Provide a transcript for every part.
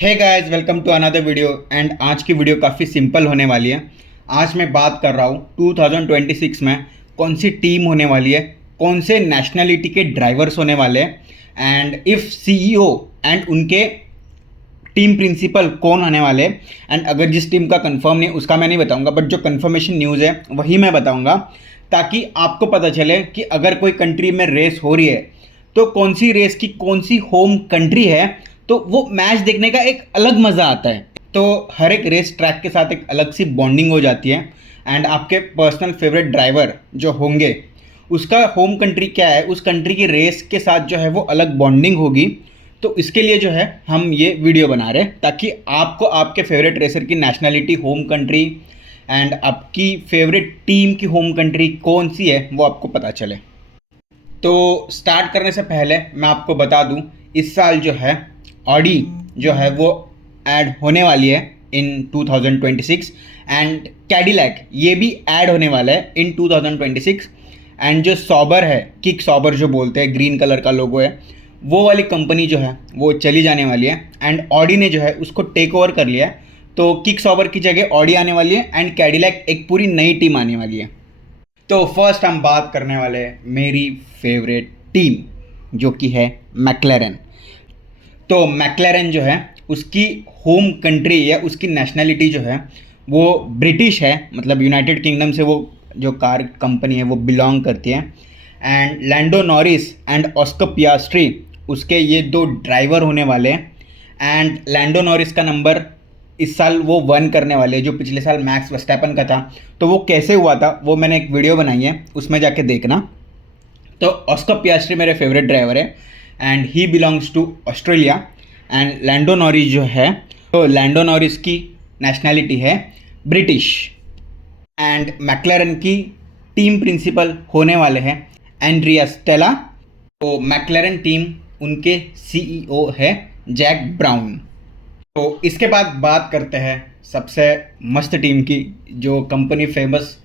Hey guys, welcome to another video. And आज की video काफ़ी सिंपल होने वाली है। आज मैं बात कर रहा हूँ 2026 में कौन सी टीम होने वाली है, कौन से नेशनलिटी के ड्राइवर्स होने वाले हैं, एंड इफ़ सीईओ एंड उनके टीम प्रिंसिपल कौन होने वाले हैं। एंड अगर जिस टीम का कंफर्म नहीं उसका मैं नहीं बताऊंगा, बट जो कंफर्मेशन न्यूज़ है वही मैं बताऊंगा, ताकि आपको पता चले कि अगर कोई कंट्री में रेस हो रही है तो कौन सी रेस की कौन सी होम कंट्री है, तो वो मैच देखने का एक अलग मज़ा आता है। तो हर एक रेस ट्रैक के साथ एक अलग सी बॉन्डिंग हो जाती है। एंड आपके पर्सनल फेवरेट ड्राइवर जो होंगे उसका होम कंट्री क्या है, उस कंट्री की रेस के साथ जो है वो अलग बॉन्डिंग होगी। तो इसके लिए जो है हम ये वीडियो बना रहे हैं, ताकि आपको आपके फेवरेट रेसर की नेशनलिटी, होम कंट्री एंड आपकी फेवरेट टीम की होम कंट्री कौन सी है वो आपको पता चले। तो स्टार्ट करने से पहले मैं आपको बता दूं, इस साल जो है ऑडी जो है वो ऐड होने वाली है इन 2026, एंड कैडिलैक ये भी ऐड होने वाला है इन 2026। एंड जो सॉबर है, किक सॉबर जो बोलते हैं, ग्रीन कलर का लोगो है, वो वाली कंपनी जो है वो चली जाने वाली है। एंड ऑडी ने जो है उसको टेक ओवर कर लिया है। तो किक सॉबर की जगह ऑडी आने वाली है एंड कैडिलैक एक पूरी नई टीम आने वाली है। तो फर्स्ट हम बात करने वाले हैं मेरी फेवरेट टीम जो कि है मैक्लेरन। तो मैक्लेरन जो है उसकी होम कंट्री या उसकी नेशनलिटी जो है वो ब्रिटिश है, मतलब यूनाइटेड किंगडम से वो जो कार कंपनी है वो बिलोंग करती है। And Lando Norris and Oscar Piastri उसके ये दो ड्राइवर होने वाले हैं। एंड लैंडो नॉरिस का नंबर इस साल वो 1 करने वाले हैं, जो पिछले साल मैक्स वर्स्टैपन का था। तो वो कैसे हुआ था वो मैंने एक वीडियो बनाई है, उसमें जाके देखना। तो ऑस्कर पियास्ट्री मेरे फेवरेट ड्राइवर है and he belongs to Australia. And Lando Norris जो है, तो लैंडो नॉरिस की नेशनलिटी है ब्रिटिश। एंड मैक्लेरन की टीम प्रिंसिपल होने वाले हैं एंड्रिया स्टेला। तो मैक्लेरन टीम उनके सीईओ है जैक ब्राउन। तो इसके बाद बात करते हैं सबसे मस्त टीम की, जो कंपनी फेमस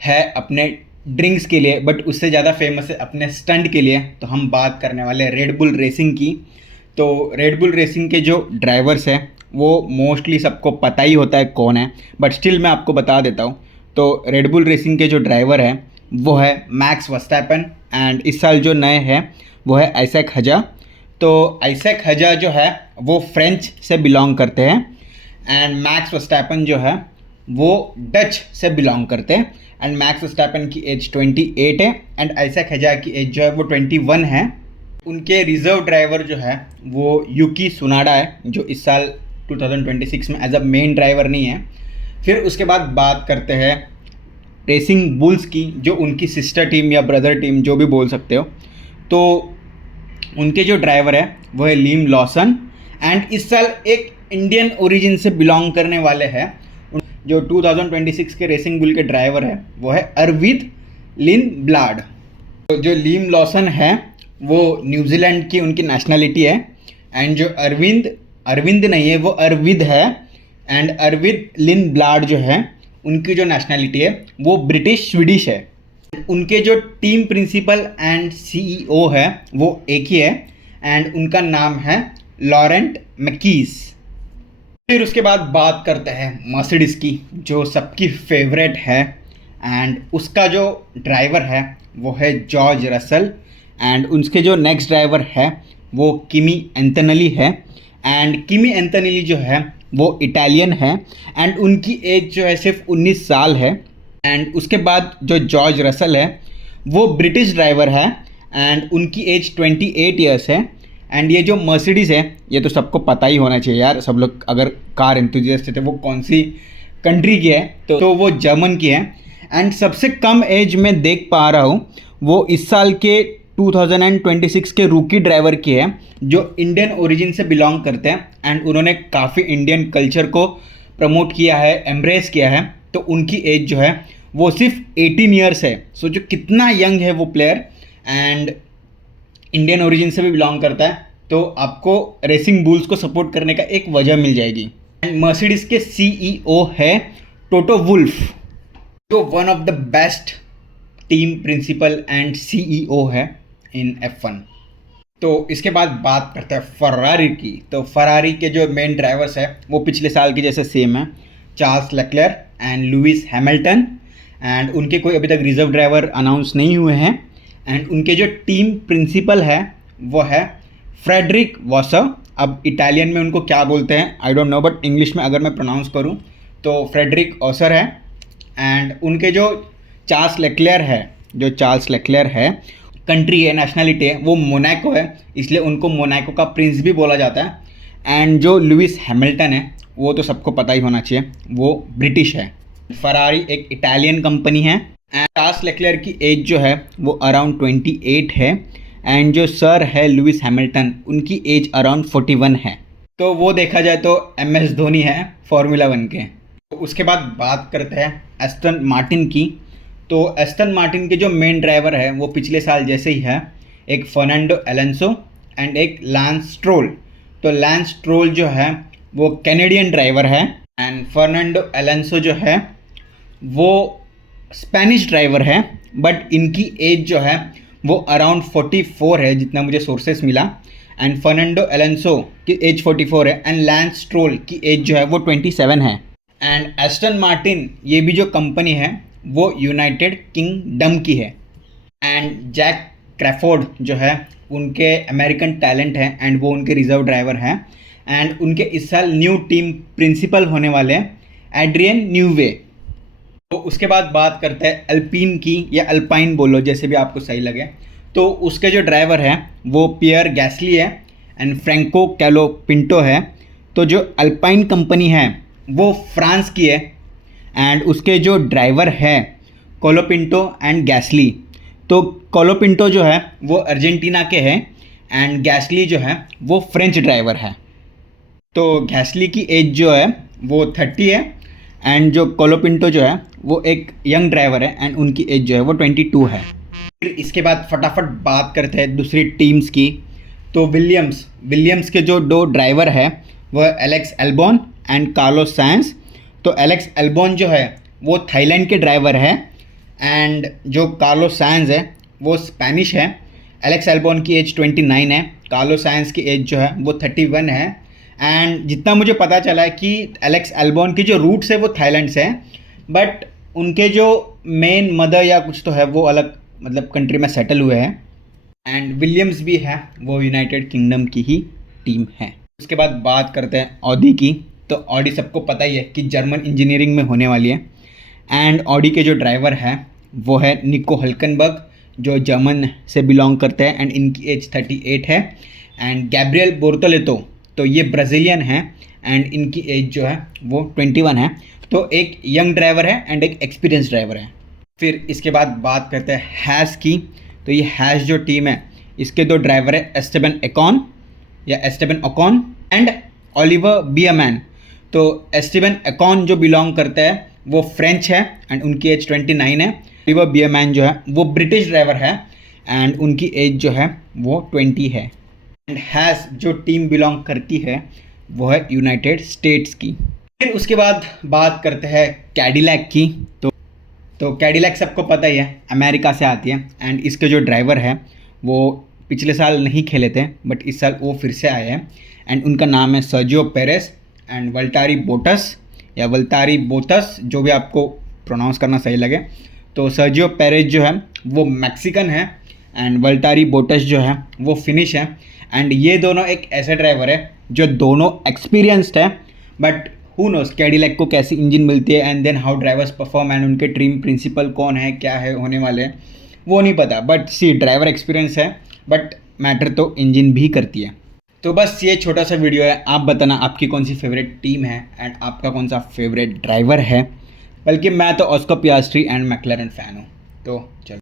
है अपने ड्रिंक्स के लिए, बट उससे ज़्यादा फेमस है अपने स्टंट के लिए। तो हम बात करने वाले हैं रेड बुल रेसिंग की। तो रेड बुल रेसिंग के जो ड्राइवर्स हैं वो मोस्टली सबको पता ही होता है कौन है, बट स्टिल मैं आपको बता देता हूँ। तो रेड बुल रेसिंग के जो ड्राइवर हैं वो है मैक्स वर्स्टैपन, एंड इस साल जो नए हैं वो है आइजैक हजा। तो आइजैक हजा जो है वो फ्रेंच से बिलोंग करते हैं, एंड मैक्स वर्स्टैपन जो है वो डच से बिलोंग करते हैं। एंड मैक्स वर्स्टैपन की एज 28 है एंड आइजैक हजा की एज जो है वो 21 है। उनके रिजर्व ड्राइवर जो है वो यूकी सुनाडा है, जो इस साल 2026 में एज अ मेन ड्राइवर नहीं है। फिर उसके बाद बात करते हैं रेसिंग बुल्स की, जो उनकी सिस्टर टीम या ब्रदर टीम जो भी बोल सकते हो। तो उनके जो ड्राइवर है वो है लीम लॉसन, एंड इस साल एक इंडियन ओरिजिन से बिलोंग करने वाले हैं। जो 2026 के रेसिंग बुल के ड्राइवर है वो है अरविंद लिंडब्लाड। तो जो लीम लॉसन है वो न्यूजीलैंड की उनकी नेशनलिटी है, एंड जो अरविंद नहीं है वो अरविंद है। एंड अरविंद लिंडब्लाड जो है उनकी जो नेशनलिटी है वो ब्रिटिश स्वीडिश है। उनके जो टीम प्रिंसिपल एंड सीईओ है वो एक ही है, एंड उनका नाम है लॉरेंट मैकीज। फिर उसके बाद बात करते हैं मर्सिडीज की, जो सबकी फेवरेट है। एंड उसका जो ड्राइवर है वो है जॉर्ज रसल, एंड उसके जो नेक्स्ट ड्राइवर है वो किमी एंटोनेली है। एंड किमी एंटोनेली जो है वो इटालियन है, एंड उनकी एज जो है सिर्फ 19 साल है। एंड उसके बाद जो जॉर्ज रसल है वो ब्रिटिश ड्राइवर है, एंड उनकी एज 28 ईयर्स है। एंड ये जो मर्सिडीज़ है ये तो सबको पता ही होना चाहिए यार, सब लोग अगर कार एंथुजियास्ट थे वो कौन सी कंट्री की है, तो वो जर्मन की है। एंड सबसे कम एज में देख पा रहा हूँ वो इस साल के 2026 के रूकी ड्राइवर की है, जो इंडियन ओरिजिन से बिलोंग करते हैं। एंड उन्होंने काफ़ी इंडियन कल्चर को प्रमोट किया है, एम्ब्रेस किया है। तो उनकी एज जो है वो सिर्फ 18 ईयर्स है। सो जो कितना यंग है वो प्लेयर, एंड इंडियन ओरिजिन से भी बिलोंग करता है। तो आपको रेसिंग बुल्स को सपोर्ट करने का एक वजह मिल जाएगी। एंड मर्सिडीज़ के सीईओ है टोटो वुल्फ, जो one of the best team principal and CEO है इन F1। तो इसके बाद बात करते हैं फरारी की। तो फरारी के जो मेन ड्राइवर्स है वो पिछले साल की जैसे सेम है, Charles LeClair and Lewis Hamilton. And उनके कोई अभी तक रिजर्व ड्राइवर अनाउंस नहीं हुए हैं। एंड उनके जो टीम प्रिंसिपल है वो है फ्रेडरिक वासर। अब इटालियन में उनको क्या बोलते हैं I don't know, but English में अगर मैं प्रोनाउंस करूँ तो फ्रेडरिक वासर है। एंड उनके जो चार्ल्स लेक्लेयर है कंट्री है, नेशनलिटी है वो मोनाको है, इसलिए उनको मोनाको का प्रिंस भी बोला जाता है। एंड जो लुइस हैमिल्टन है वो तो सबको पता ही होना चाहिए, वो ब्रिटिश है। फरारी एक इटालियन कंपनी है। एंड चार्ल्स लेक्लेयर की एज जो है वो अराउंड 28 है। एंड जो सर है लुइस हैमिल्टन उनकी एज अराउंड 41 है। तो वो देखा जाए तो MS धोनी है फार्मूला 1 के। तो उसके बाद बात करते हैं एस्टन मार्टिन की। तो एस्टन मार्टिन के जो मेन ड्राइवर है वो पिछले साल जैसे ही है, एक फर्नांडो अलोंसो एंड एक लैंस स्ट्रोल। तो लैंस स्ट्रोल जो है वो कैनेडियन ड्राइवर है एंड फर्नांडो अलोंसो जो है वो स्पेनिश ड्राइवर है। बट इनकी एज जो है वो अराउंड 44 है जितना मुझे सोर्सेस मिला। एंड फर्नांडो अलोंसो की एज 44 है एंड लैंस स्ट्रोल की एज जो है वो 27 है। एंड एस्टन मार्टिन ये भी जो कंपनी है वो यूनाइटेड किंगडम की है। एंड जैक क्रैफोर्ड जो है उनके अमेरिकन टैलेंट है एंड वो उनके रिजर्व ड्राइवर हैं। एंड उनके इस साल न्यू टीम प्रिंसिपल होने वाले हैं एड्रियन न्यूवे। तो उसके बाद बात करते हैं अल्पिन की, या अल्पाइन बोलो जैसे भी आपको सही लगे। तो उसके जो ड्राइवर हैं वो पियर गैस्ली है एंड फ्रैंको कैलो पिंटो है। तो जो अल्पाइन कंपनी है वो फ्रांस की है एंड उसके जो ड्राइवर है कोलोपिंटो एंड गैस्ली। तो कोलोपिंटो जो है वो अर्जेंटीना के हैं एंड गैस्ली जो है वो फ्रेंच ड्राइवर है। तो गैस्ली की एज जो है वो 30 है एंड जो कोलोपिंटो जो है वो एक यंग ड्राइवर है एंड उनकी एज जो है वो 22 है। फिर इसके बाद फटाफट बात करते हैं दूसरी टीम्स की। तो विलियम्स के जो दो ड्राइवर है वो Alex Albon and Carlos science. तो एलेक्स एल्बॉन जो है वो थाईलैंड के ड्राइवर है एंड जो कार्लोस साइंस है वो स्पेनिश है। एलेक्स एल्बॉन की एज 29 है, कार्लोस साइंस की एज जो है वो 31 है। एंड जितना मुझे पता चला है कि एलेक्स एल्बॉन की जो रूट्स है वो थाईलैंड से है, बट उनके जो मेन मदर या कुछ तो है वो अलग मतलब कंट्री में सेटल हुए हैं। एंड विलियम्स भी है वो यूनाइटेड किंगडम की ही टीम है। उसके बाद बात करते हैं ऑडी की। तो ऑडी सबको पता ही है कि जर्मन इंजीनियरिंग में होने वाली है। एंड ऑडी के जो ड्राइवर है वो है निको हल्कनबर्ग जो जर्मन से बिलोंग करते हैं एंड इनकी एज 38 है। एंड गैब्रियल बोर्तोलेतो तो ये ब्राज़ीलियन है एंड इनकी एज जो है वो 21 है। तो एक यंग ड्राइवर है एंड एक एक्सपीरियंस ड्राइवर है। फिर इसके बाद बात करते हैं हैश की। तो ये हैश जो टीम है इसके दो ड्राइवर है Esteban Ocon and Oliver Beermen. तो एस्टेबन ओकॉन जो बिलोंग करता है वो फ्रेंच है एंड उनकी एज 29 है। ओलिवर बियरमैन जो है वो ब्रिटिश ड्राइवर है एंड उनकी एज जो है वो 20 है। एंड हैश जो टीम बिलोंग करती है वो है यूनाइटेड स्टेट्स की। फिर उसके बाद बात करते हैं कैडिलैक की। तो कैडिलैक सबको पता ही है अमेरिका से आती है एंड इसके जो ड्राइवर है वो पिछले साल नहीं खेले थे बट इस साल वो फिर से आए हैं एंड उनका नाम है सर्जियो पेरेस एंड वल्टारी बोटस जो भी आपको प्रोनाउंस करना सही लगे। तो सर्जियो पेरेस जो है वो मैक्सिकन है एंड वल्टारी बोटस जो है वो फिनिश है। एंड ये दोनों एक ऐसे ड्राइवर है जो दोनों एक्सपीरियंस्ड है, बट हु नोस कैडिलैक को कैसी इंजन मिलती है and then how drivers perform and उनके टीम प्रिंसिपल कौन है क्या है होने वाले हैं वो नहीं पता। बट सी ड्राइवर एक्सपीरियंस है बट मैटर तो इंजन भी करती है। तो बस ये छोटा सा वीडियो है। आप बताना आपकी कौन सी फेवरेट टीम है एंड आपका कौन सा फेवरेट ड्राइवर है। बल्कि मैं तो ऑस्कर पियास्ट्री एंड मैक्लैरेन फ़ैन हूँ। तो चलो।